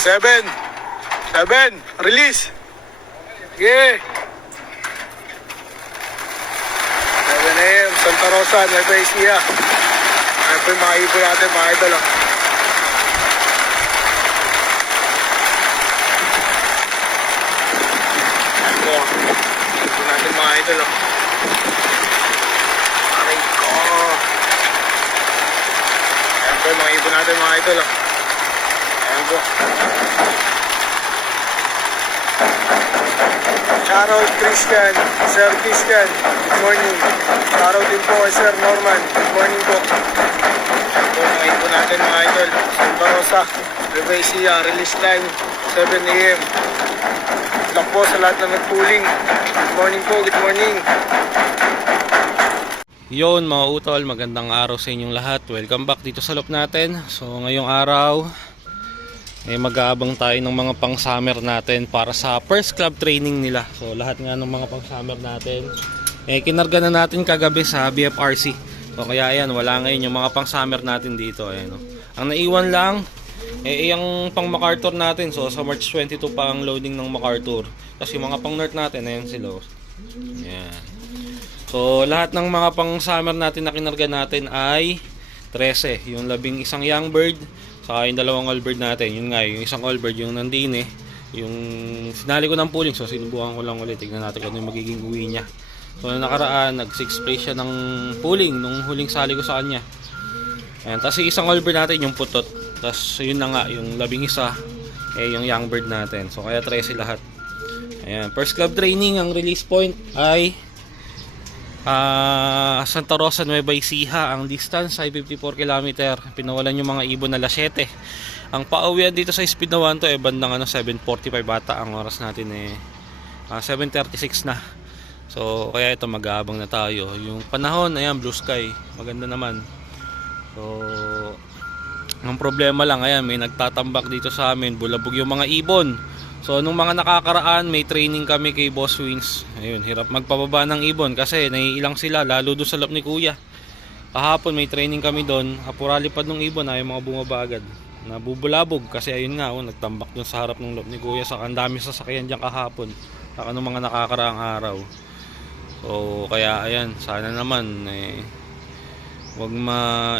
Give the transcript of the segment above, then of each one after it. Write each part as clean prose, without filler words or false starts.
7. 7. Release. Sige. 7 AM, Santa Rosa, Nueva Ecija. Ayan po yung mga ibon natin, mga idol. Ayan po. Ibon natin, mga idol. Aray ko. Ayan po yung mga ibon natin, mga idol. Ayan po. Shoutout Christian, Sir Christian, good morning. Shoutout din po kay Sir Norman, good morning po. Ayan po, mga ibon natin, mga idol. Santa Rosa, Nueva Ecija, release time 7 AM. Luck po sa lahat na nagpuling. Good morning po, good morning. Yon mga utol, magandang araw sa inyong lahat. Welcome back dito sa loop natin. So ngayong araw mag-aabang tayo ng mga pang summer natin para sa first club training nila. So lahat nga ng mga pang summer natin kinarga na natin kagabi sa BFRC. So kaya ayan, wala ngayon yung mga pang summer natin dito. Ayan, no? Ang naiwan lang yung pang MacArthur natin. So sa March 22 pa ang loading ng MacArthur. Tapos yung mga pang North natin, ayan sila. Ayan. So lahat ng mga pang summer natin na kinarga natin ay 13. Yung 11 young bird, saka yung 2 all bird natin. Yun nga, yung isang all bird yung nandine, yung sinali ko ng pooling. So sinubukan ko lang ulit, tignan natin kung ano yung magiging uwi niya. So nakaraan, nag 6 play siya ng pooling nung huling sali ko sa kanya. Ayan, tapos yung isang all bird natin yung putot. Tapos yun na nga, yung 11 yung young bird natin. So kaya 13 lahat. Ayan, first club training, ang release point ay Santa Rosa, Nueva Ecija. Ang distance ay 54 km. Pinawalan yung mga ibon na 7. Ang pauwian dito sa Espinawan to bandang 7:45 bata. Ang oras natin 7:36 na. So kaya ito, mag-aabang na tayo. Yung panahon, ayan, blue sky, maganda naman. So ang problema lang, ayan, may nagtatambak dito sa amin, bulabog yung mga ibon. So nung mga nakakaraan, may training kami kay Boss Wings. Ayun, hirap magpababa ng ibon kasi naiilang sila, lalo doon sa loob ni Kuya. Kahapon may training kami doon, apuralipad ng ibon, ay mga bumaba agad. Nabubulabog kasi ayun nga, nagtambak doon sa harap ng loob ni Kuya. Sa ang dami sasakyan diyan kahapon. Saka nung mga nakakaraang araw. So kaya ayan, sana naman wag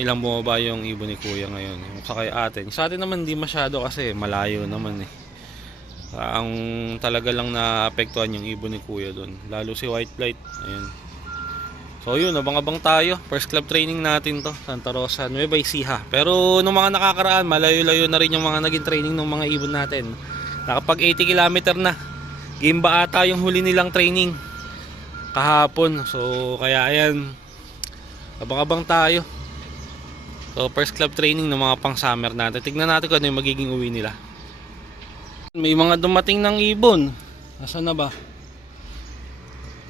ilang bumaba yung ibon ni Kuya ngayon. Sa kay atin. Sa atin naman hindi masyado kasi malayo naman ang talaga lang naapektuhan yung ibon ni Kuya doon, lalo si White Flight. Ayun. So yun, abang-abang tayo. First club training natin to, Santa Rosa, Nueva Ecija. Pero nung mga nakakaraan, malayo-layo na rin yung mga naging training ng mga ibon natin. Nakapag 80 km na. Gimba ata yung huli nilang training kahapon. So kaya ayan, abang-abang tayo. So first club training ng mga pang summer natin. Tignan natin kung ano yung magiging uwi nila. May mga dumating ng ibon. Nasaan na ba?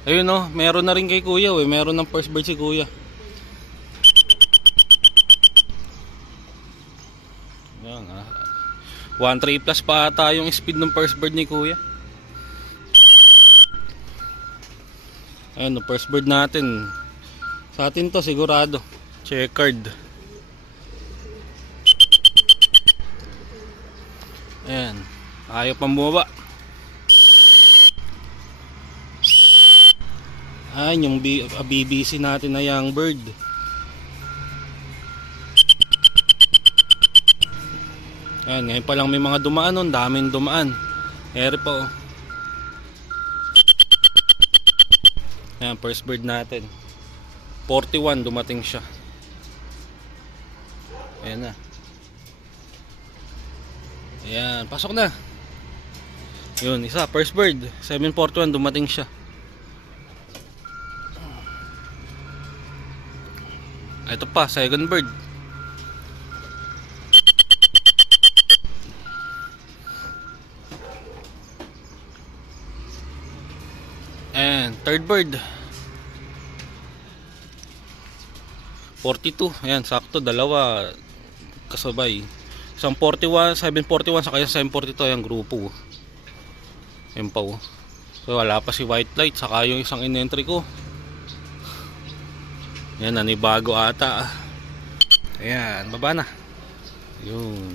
Ayun meron na rin kay Kuya meron ng first bird si Kuya. Ayan 1.3 plus pa ata yung speed ng first bird ni Kuya. Ayun, first bird natin. Sa atin to sigurado. Checkered. Ayan. Ayaw pang bumaba. Ayan yung BBC natin na young bird. Ayan, ngayon pa lang may mga dumaan daming dumaan. Eri pa Ayan, first bird natin 41, dumating siya. Ayan na. Ayan, pasok na. Yun, isa, first bird 741, dumating siya. Ito pa, second bird. And third bird 42. Ayan, sakto, dalawa kasabay. Isang 41, 741, saka yung 742, yung grupo. Yan pa So wala pa si White Light, saka yung isang in-entry ko. Yan, nanibago ata. Ayan, baba na. Yun.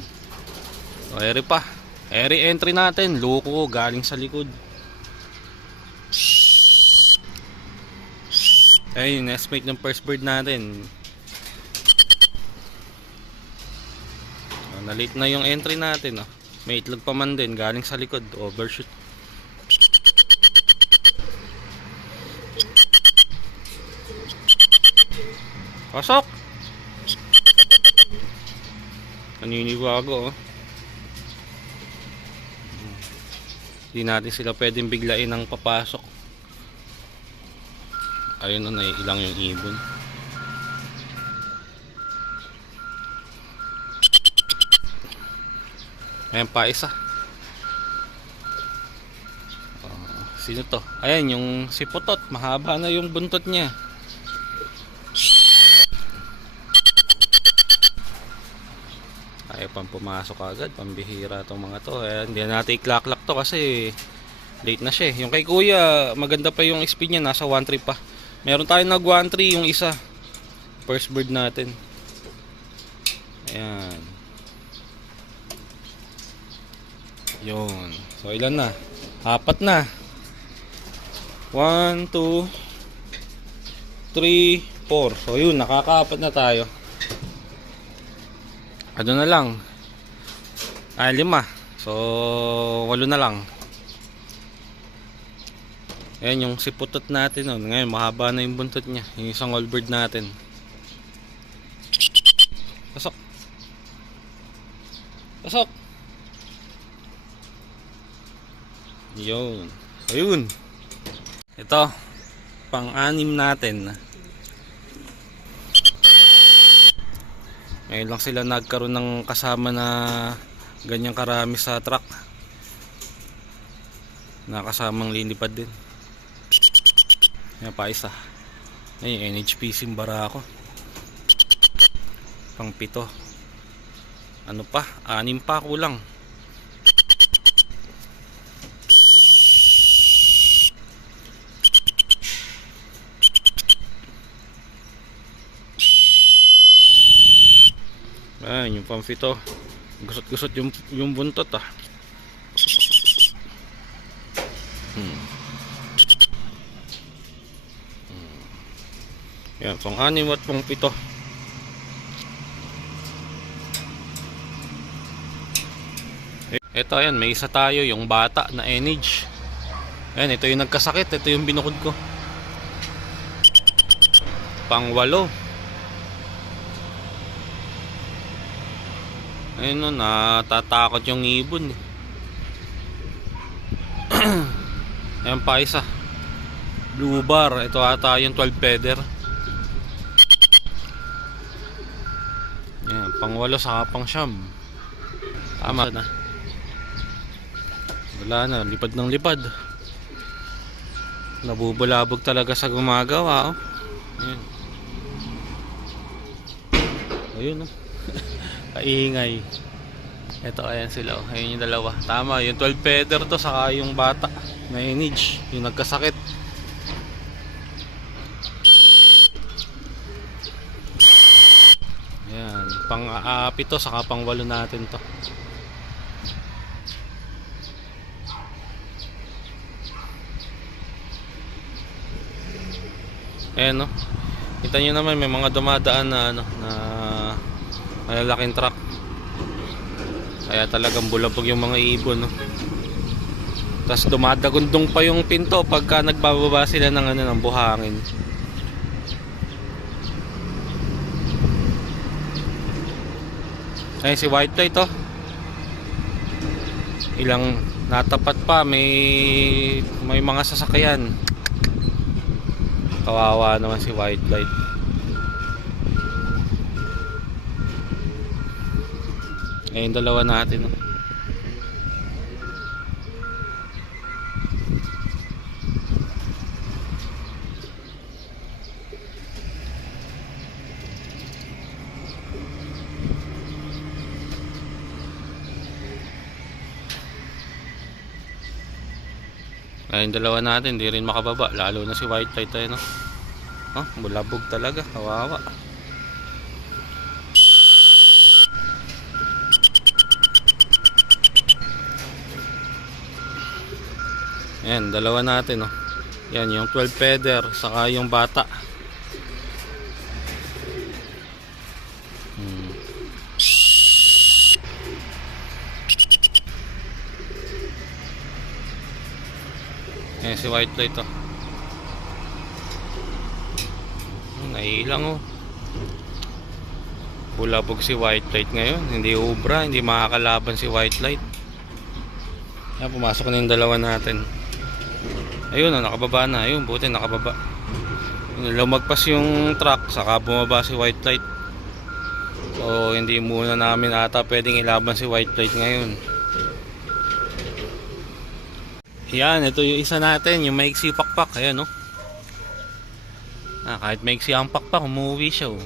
So eri pa. Entry natin, loko galing sa likod. Ayun yung estimate ng first bird natin. Na-late na yung entry natin. May itlog pa man din galing sa likod, overshoot. Pasok! Naninibago Hindi natin sila pwedeng biglain ng papasok. Ayun na, ilang yung ibon. Ayan pa isa. Sino to? Ayan yung si Putot. Mahaba na yung buntot niya. Ayaw pang pumasok agad. Pambihira tong mga to. Ayan, hindi na natin i-clock to kasi late na siya. Yung kay kuya, maganda pa yung speed niya. Nasa 1-3 pa. Meron tayong nag 1-3 yung isa. First bird natin. Ayan. Yun. So ilan na? 4 na. 1, 2, 3, 4. So yun, nakaka-4 na tayo. Ano na lang? 5. So 8 na lang. Ayan yung si Putot natin. Ngayon mahaba na yung buntot niya. Yung isang all bird natin. Pasok. Pasok. Yun. Ayun. Ito. Pang-6 natin. Ngayon lang sila nagkaroon ng kasama na ganyang karami sa truck. Nakasamang lilipad din. Yan pa isa. Ay, NHP Simbara ako. Pang 7. Ano pa? 6 pa kulang. Ayan yung pang 7. Gusot-gusot yung buntot Yan, pang 6 at pang 7. Ito, ayan, may isa tayo, yung bata na NH. Ayan, ito yung nagkasakit. Ito yung binukod ko. Pang 8. Ayun, natatakot yung ibon. Ayan pa isa. Blue bar. Ito ata yung 12 feather. Ayan, pang 8 saka pang 9. Tama na. Wala na, lipad ng lipad. Nabubulabog talaga sa gumagawa. Ayan. Ayun kaingay. Ito, ayan sila. Ayun yung dalawa. Tama, yung 12 feather to saka yung bata na NH, yung nagkasakit. Ayan, pang 7 saka pang 8 natin to. Ayan, no. Kita nyo naman may mga dumadaan na malalaking truck. Kaya talagang bulabog yung mga ibon, no. Tapos dumadagundong pa yung pinto pagka nagbababa sila ng buhangin. Ayun si white fly to. Ilang natapat pa, may mga sasakyan. Kawawa naman si white fly. Ayun dalawa natin, no. Ayun dalawa natin, di rin makababa. Lalo na si white fly tayo, no. Bulabog talaga, kawawa. Ayan, dalawa natin, oh. Yan, yung 12 feather, saka yung bata. Ayan, si white light, oh. Naiilang, oh. Bulabog si white light ngayon. Hindi ubra, hindi makakalaban si white light. Ayan, pumasok na yung dalawa natin. Ayun, nakababa na. Ayun, buti nakababa. Lumagpas yung truck, saka bumaba si white light. So, hindi muna namin ata pwedeng ilaban si white light ngayon. Yan, ito yung isa natin, yung maiksi pakpak. Ayan, no? Kahit maiksi ang pakpak, umuwi siya, oh.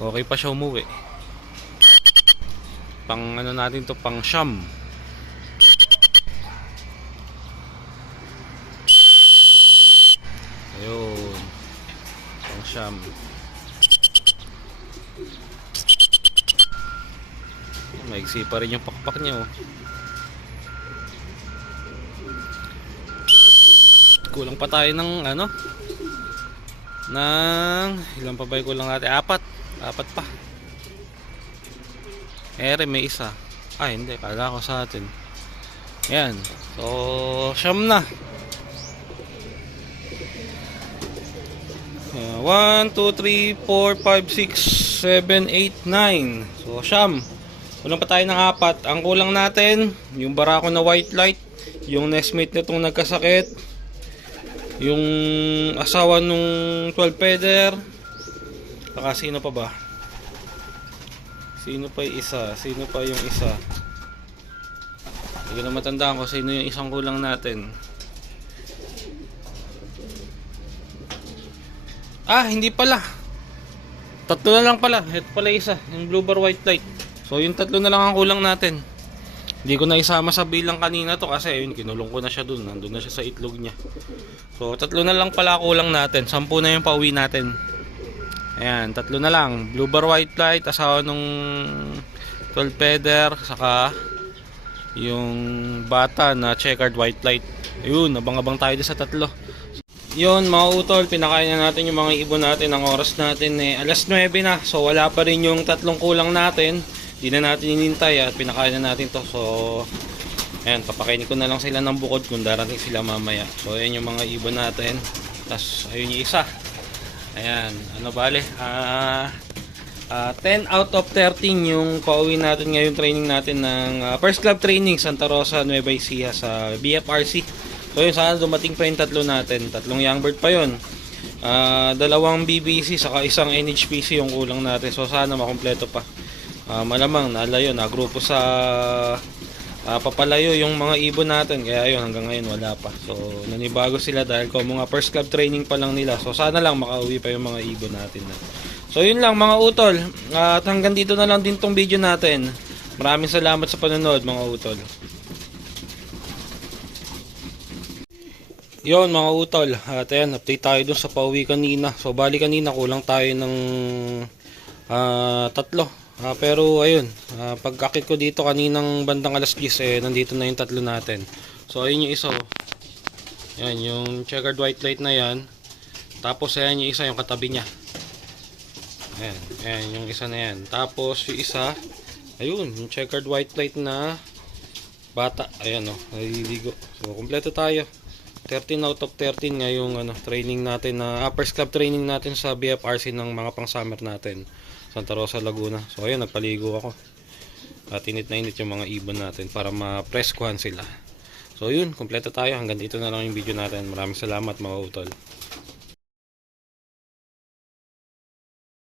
Okay pa siya umuwi. Pang ano natin to, pang siyam. Ayun, pang siyam. Maiksi pa rin yung pakpak niya, oh. Kulang pa tayo ng ano, ng ilan pa ba yung kulang natin? Apat pa. May isa. Hindi, kala ko sa atin. Ayan, so siyam na. 1, 2, 3, 4, 5, 6, 7, 8, 9. So siyam. Kulang pa tayo ng apat. Ang kulang natin, yung barako na white light, yung nestmate na itong nagkasakit, yung asawa nung 12 feather, saka sino pa ba? Sino pa yung isa? Sino pa yung isa? Hindi ko na matandaan ko sino yung isang kulang natin. Hindi pala. Tatlo na lang pala. Ito pala isa, yung blue bar white light. So yung tatlo na lang ang kulang natin. Hindi ko na isama sa bilang kanina to kasi ayun, kinulong ko na siya dun. Nandun na siya sa itlog niya. So tatlo na lang pala kulang natin. 10 na yung pauwi natin. Ayan, tatlo na lang. Blue bar white light, asawa nung 12 feather, saka yung bata na checkered white light. Ayun, abang-abang tayo sa tatlo. Yun mga utol, pinakain na natin yung mga ibon natin. Ang oras natin alas 9 na. So wala pa rin yung tatlong kulang natin. Hindi na natin inintay at pinakain na natin to. So ayan, papakainin ko na lang sila ng bukod kung darating sila mamaya. So ayan yung mga ibon natin. Tapos ayun yung isa. Ayan, ano bale? 10 out of 13 yung pauwi natin ngayon training natin ng First Club Training Santa Rosa, Nueva Ecija sa BFRC. So yun, sana dumating pa yung tatlo natin. Tatlong young bird pa yun. Dalawang BBC saka isang NHPC yung kulang natin. So sana makumpleto pa. Malamang nalayo na grupo sa papalayo yung mga ibon natin, kaya yun hanggang ngayon wala pa. So nanibago sila dahil ko mga first club training pa lang nila. So sana lang makauwi pa yung mga ibon natin na. So yun lang mga utol, at hanggang dito na lang din tong video natin. Maraming salamat sa panonood mga utol. Yun mga utol, at ayan, update tayo dun sa pauwi kanina. So bali kanina kulang tayo ng tatlo. Pero ayun, pagkakit ko dito kaninang bandang alas 10 nandito na yung tatlo natin. So ayun yung isa, oh. Yan yung checkered white light na yan. Tapos ayan yung isa, yung katabi niya. Ayan yung isa na yan. Tapos yung isa, ayun, yung checkered white light na bata. Ayan, oh, naliligo. So kompleto tayo. 13 out of 13 ngayong training natin na First Club training natin sa BFRC ng mga pang summer natin. Santa Rosa, Laguna. So ayun, nagpaligo ako. At init na init yung mga ibon natin para ma-preskuhan sila. So yun, kompleto tayo. Hanggang dito na lang yung video natin. Maraming salamat mga utol.